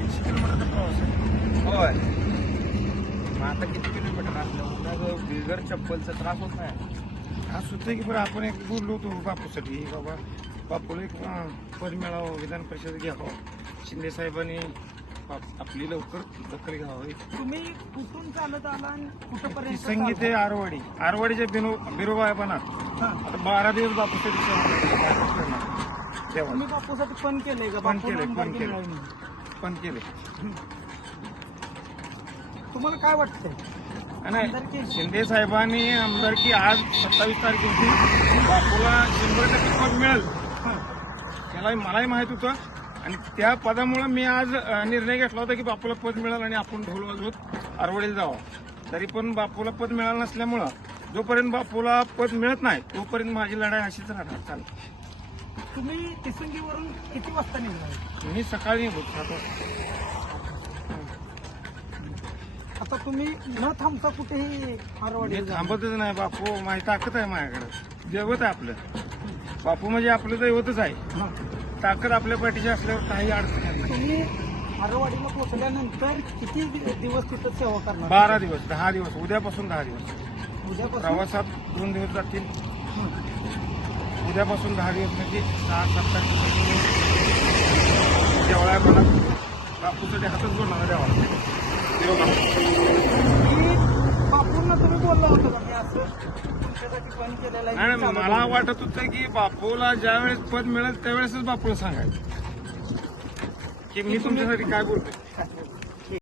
ऐंशी किलोमीटरचा प्रवास आहे होय. मग आता किती किलोमीटर असलं बिगर चप्पलचा त्रास होत नाही. आज सुद्धा की बरं आपण एक बोललो होतो बापूसाठी बाबा बापूला एक पद मिळावं विधान परिषद घ्यावं. शिंदे साहेबांनी आपली लवकर दखल घ्यावी. तुम्ही कुठून चालत आला आणि कुठपर्यंत संगीत आहे आरवाडी. आरवाडीच्या बिनो बिरोबा हा. आता बारा दिवस बापूसाठी देवा तुम्ही बापूसाठी पण केलंय का? पण केलंय, पण केलंय. पण केले. तुम्हाला काय वाटतंय? नाही? शिंदे साहेबांनी आमदारकी आज सत्तावीस तारखेची बापूला शंभर टक्के पद मिळेल. त्याला मलाही माहीत होतं. आणि त्या पदामुळे मी आज निर्णय घेतला होता की बापूला पद मिळेल आणि आपण ढोल वाजवत आरवडीला जावं. तरी पण बापूला पद मिळालं नसल्यामुळं जोपर्यंत बापूला पद मिळत नाही तोपर्यंत माझी लढाई अशीच राहणार. चालेल. तुम्ही तिसंगीवरून किती वाजता निघाला मी सकाळी वाजता आता तुम्ही न थांबता कुठेही आरवाडी मी थांबतच नाही बापू. माझी ताकद आहे माझ्याकडे. दैवत आहे आपलं. बापू म्हणजे आपलं दैवतच आहे. ताकद आपल्या पाठीची असल्यावर काही अडचण नाही. तुम्ही आरवाडीला पोहोचल्यानंतर किती दिवस तिथं सेवा करणार? बारा दिवस दहा दिवस उद्यापासून दहा दिवस. उद्यापासून? प्रवासात दोन दिवस जातील. उद्यापासून दहा दिवस म्हणजे सहा सात तारखेपासून मला बापूसाठी हातच देवळा. की? बापूंना तुम्ही बोलला होता का? मी असं नाही, मला वाटत होतं की बापूला ज्या वेळेस पद मिळेल त्यावेळेसच बापूला सांगायचं. की मी तुमच्यासाठी काय बोलतोय?